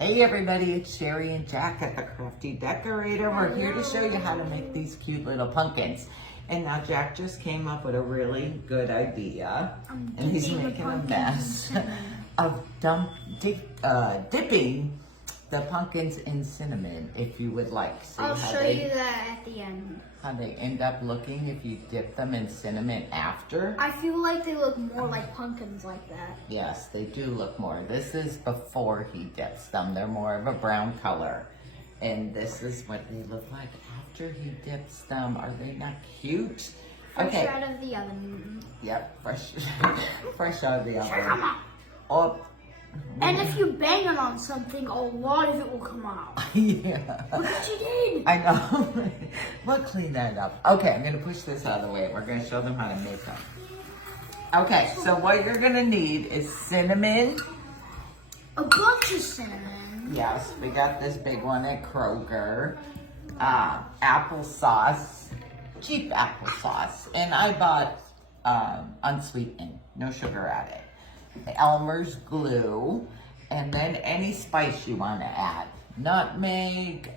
Hey everybody, it's Sherry and Jack at the Crafty Decorator. We're here to show you how to make these cute little pumpkins. And now Jack just came up with a really good idea. And he's making a mess of dipping the pumpkins in cinnamon, if you would like. See I'll show you that at the end. How they end up looking if you dip them in cinnamon after. I feel like they look more like pumpkins like that. Yes, they do look more. This is before he dips them. They're more of a brown color. And this is what they look like after he dips them. Are they not cute? Fresh out of the oven. Yep, fresh out of the oven. Oh. And if you bang it on something, a lot of it will come out. Yeah. Look what you did. I know. We'll clean that up. Okay, I'm going to push this out of the way. We're going to show them how to make them. Okay, so what you're going to need is cinnamon. A bunch of cinnamon. Yes, we got this big one at Kroger. Applesauce. Cheap applesauce. And I bought unsweetened. No sugar added. Elmer's glue, and then any spice you want to add. Nutmeg,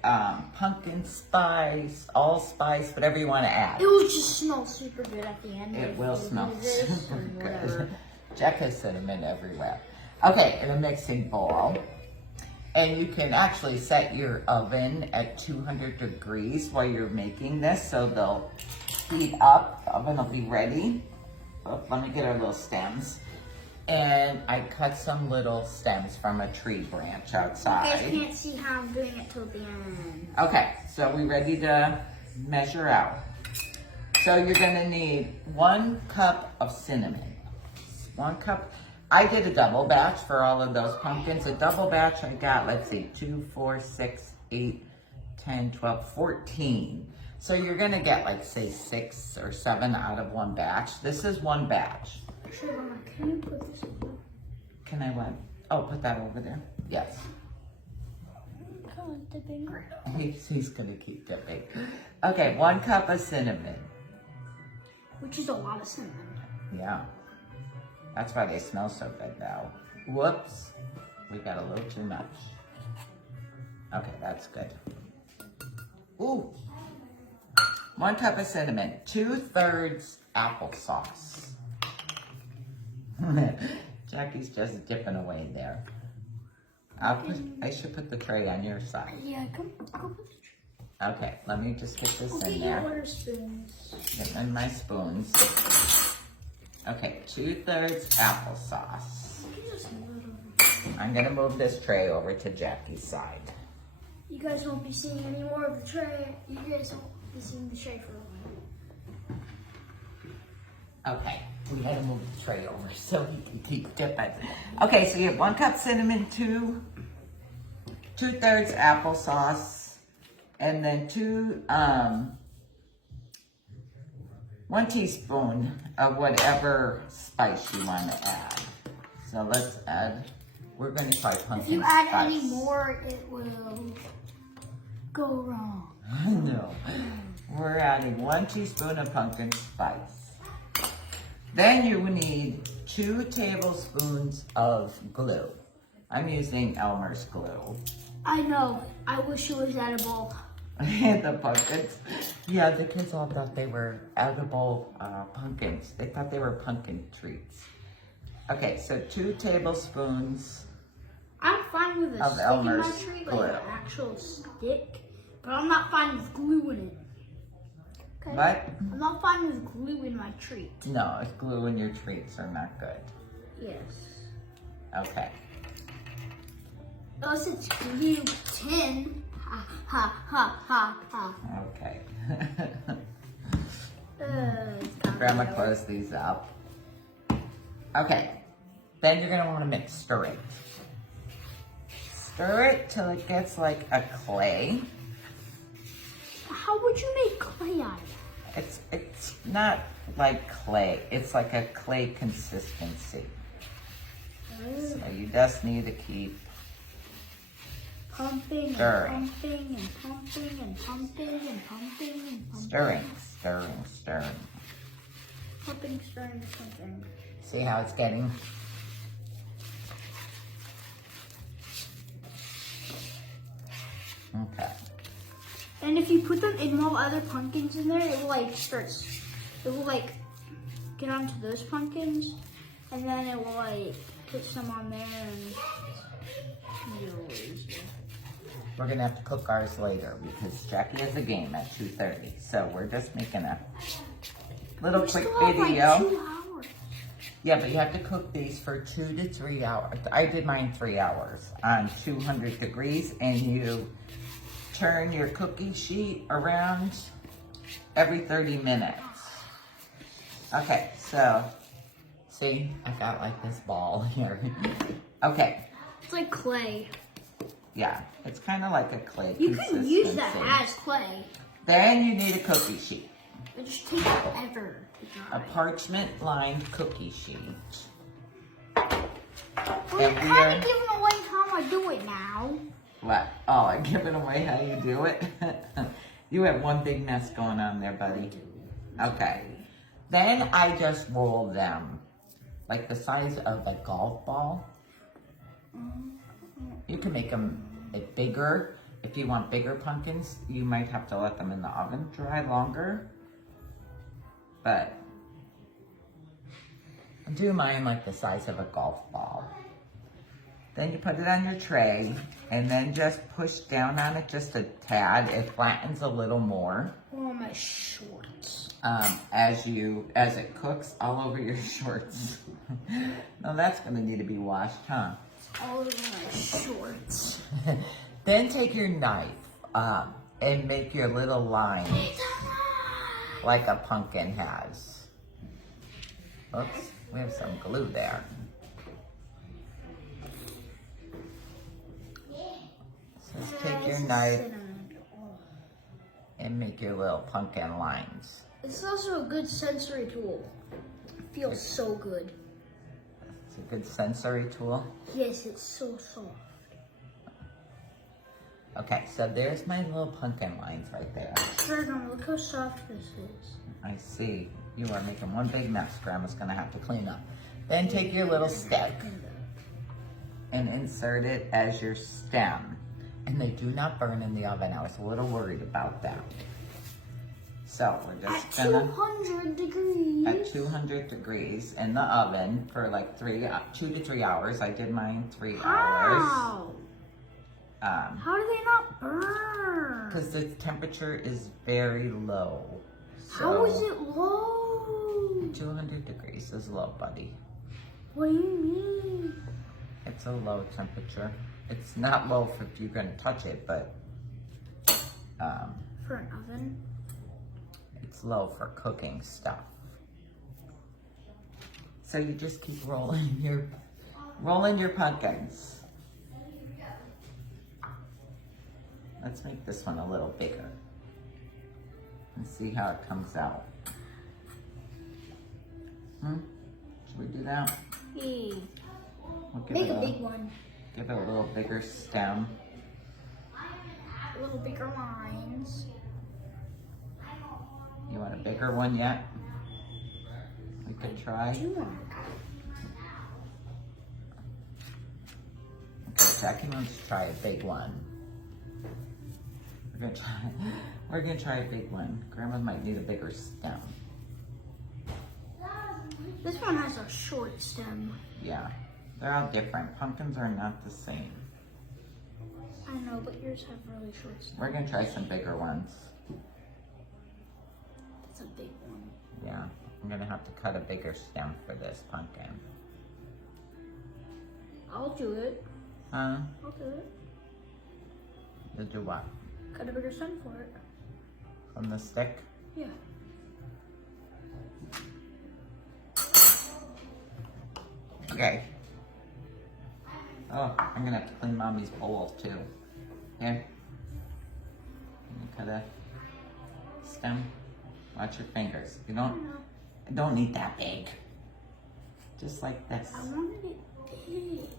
pumpkin spice, allspice, whatever you want to add. It will just smell super good at the end. It will smell super good. Jack has cinnamon everywhere. Okay, in a mixing bowl. And you can actually set your oven at 200 degrees while you're making this, so they'll heat up. The oven will be ready. Oh, let me get our little stems. And I cut some little stems from a tree branch outside. You guys can't see how I'm doing it till the end. Okay, so we ready to measure out. So you're gonna need 1 cup of cinnamon. 1 cup. I did a double batch for all of those pumpkins. A double batch I got, let's see, 2, 4, 6, 8, 10, 12, 14. So you're gonna get like say 6 or 7 out of 1 batch. This is 1 batch. Sure, Mama, can you put this in there? Can I what? Oh, put that over there? Yes. Come on, dipping. He's gonna keep dipping. Okay, 1 cup of cinnamon. Which is a lot of cinnamon. Yeah. That's why they smell so good now. Whoops. We got a little too much. Okay, that's good. Ooh. 1 cup of cinnamon. 2/3 applesauce. Jackie's just dipping away there. I should put the tray on your side. Yeah, go put the tray. Okay, let me just get this in Yeah, there. what are spoons? Get in my spoons. Okay, 2/3 applesauce. I'm gonna move this tray over to Jackie's side. You guys won't be seeing any more of the tray. You guys won't be seeing the tray for a while. Okay, we had to move the tray over so he can keep dipping. Okay, so you have 1 cup cinnamon, 2/3 applesauce, and then 1 teaspoon of whatever spice you want to add. So let's add, we're going to try pumpkin spice. If you add any more, it will go wrong. No, we're adding 1 teaspoon of pumpkin spice. Then you need 2 tablespoons of glue. I'm using Elmer's glue. I know. I wish it was edible. The pumpkins. Yeah, the kids all thought they were edible pumpkins. They thought they were pumpkin treats. Okay, so 2 tablespoons. I'm fine with a Of stick Elmer's in my tree, glue. like an actual stick, but I'm not fine with glue in it. Okay? What? I'm not fine with glue in my treat. No, glue in your treats are not good. Yes. Okay. Unless it's glue tin. Ha ha ha ha ha. Okay. It's Grandma close these up. Okay. Then you're going to want to stir it. Stir it till it gets like a clay. How would you make clay out of that? It's not like clay. It's like a clay consistency. So you just need to keep pumping stirring. and pumping and pumping and pumping and pumping and pumping. Stirring, stirring, stirring. Pumping, stirring, pumping. See how it's getting? Okay. And if you put them in while other pumpkins in there, it will like get onto those pumpkins, and then it will like put some on there and We're gonna have to cook ours later because Jackie has a game at 2:30. So we're just making a little quick video. Like 2 hours. Yeah, but you have to cook these for 2 to 3 hours. I did mine 3 hours on 200 degrees, and you turn your cookie sheet around every 30 minutes. Okay, so see, I got like this ball here. Okay. It's like clay. Yeah, it's kind of like a clay You consistency. can use that as clay. Then you need a cookie sheet. It just takes forever to A dry. parchment-lined cookie sheet. Well, And you're we kind are- of giving away how I do it now. What? Oh, I'm giving away how you do it? You have one big mess going on there, buddy. Okay. Then I just roll them like the size of a golf ball. You can make them bigger. If you want bigger pumpkins, you might have to let them in the oven dry longer. But do mine like the size of a golf ball. Then you put it on your tray and then just push down on it just a tad. It flattens a little more. Oh, my shorts. As it cooks all over your shorts. No, that's gonna need to be washed, huh? All over my shorts. Then take your knife and make your little lines like a pumpkin has. Oops, we have some glue there. So just take your knife and make your little pumpkin lines. It's also a good sensory tool. It feels so good. It's a good sensory tool. Yes, it's so soft. Okay, so there's my little pumpkin lines right there. Grandma, look how soft this is. I see. You are making one big mess. Grandma's gonna have to clean up. Then take your little stick and insert it as your stem. And they do not burn in the oven. I was a little worried about that. So we're just At 200 degrees. at 200 degrees in the oven for like 2 to 3 hours. I did mine 3 hours. How? How do they not burn? Because the temperature is very low. How is it low? 200 degrees is low, buddy. What do you mean? It's a low temperature. It's not low for if you're gonna touch it, but For an oven? it's low for cooking stuff. So you just keep rolling your pumpkins. Let's make this one a little bigger and see how it comes out. Should we do that? Hey, We'll give make it a big one. Give it a little bigger stem. A little bigger lines. You want a bigger one yet? We could try. Do one. Okay, Jackie wants to try a big one. We're gonna try a big one. Grandma might need a bigger stem. This one has a short stem. Yeah, they're all different. Pumpkins are not the same. I know, but yours have really short stems. We're gonna try some bigger ones. It's a big one. Yeah, I'm gonna have to cut a bigger stem for this pumpkin. I'll do it. Huh? I'll do it. To do what? Cut a bigger stem for it. From the stick? Yeah. Okay. Oh, I'm gonna have to clean Mommy's bowl too. Here. Can you cut a stem? Watch your fingers. You don't need that big. Just like this. I wanted it big.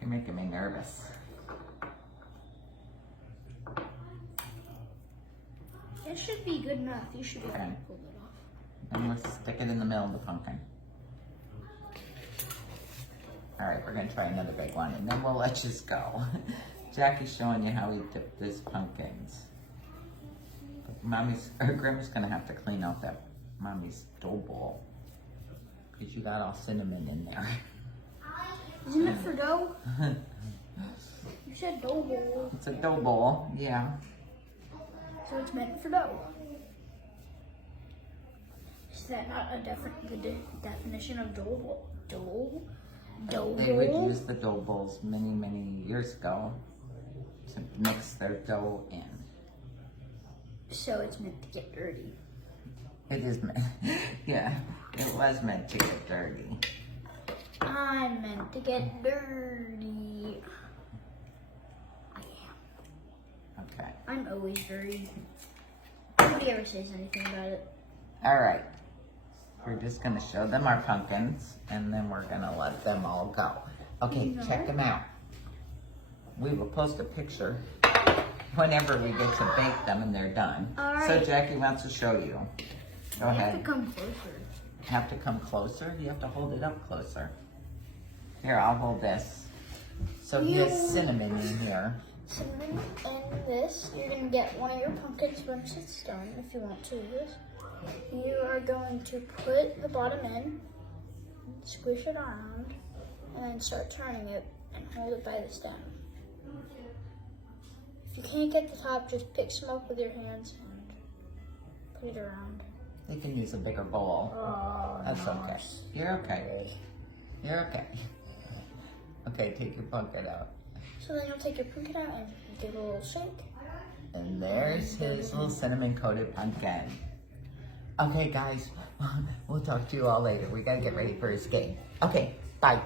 You're making me nervous. It should be good enough. You should be able Okay. to pull it off. And let's stick it in the middle of the pumpkin. All right, we're gonna try another big one and then we'll let you go. Jackie's showing you how we dip these pumpkins. Grandma's gonna have to clean out that Mommy's dough bowl. Because you got all cinnamon in there. Isn't it for dough? You said dough bowl. It's a dough bowl, yeah. So it's meant for dough. Is that not a the definition of dough bowl? Dough They would bowl? use the dough bowls many, many years ago to mix their dough in. So it's meant to get dirty. It is meant, yeah, it was meant to get dirty. I'm meant to get dirty. I am. Okay. I'm always dirty. Nobody ever says anything about it. All right. We're just gonna show them our pumpkins and then we're gonna let them all go. Okay, check them out. We will post a picture whenever we get to bake them and they're done. All right. So Jackie wants to show you. Go I ahead. have to come closer. Have to come closer? You have to hold it up closer. Here, I'll hold this. So here's cinnamon in here. Cinnamon and this. You're going to get one of your pumpkins once it's done, if you want to use this. You are going to put the bottom in, squish it around, and then start turning it and hold it by the stem. If you can't get the top, just pick some up with your hands and put it around. You can use a bigger bowl. Oh, That's okay. nice. You're okay. You're okay. Okay, take your pumpkin out. So then you'll take your pumpkin out and give it a little shake. And there's his little cinnamon coated pumpkin. Okay, guys, we'll talk to you all later. We gotta get ready for his game. Okay, bye.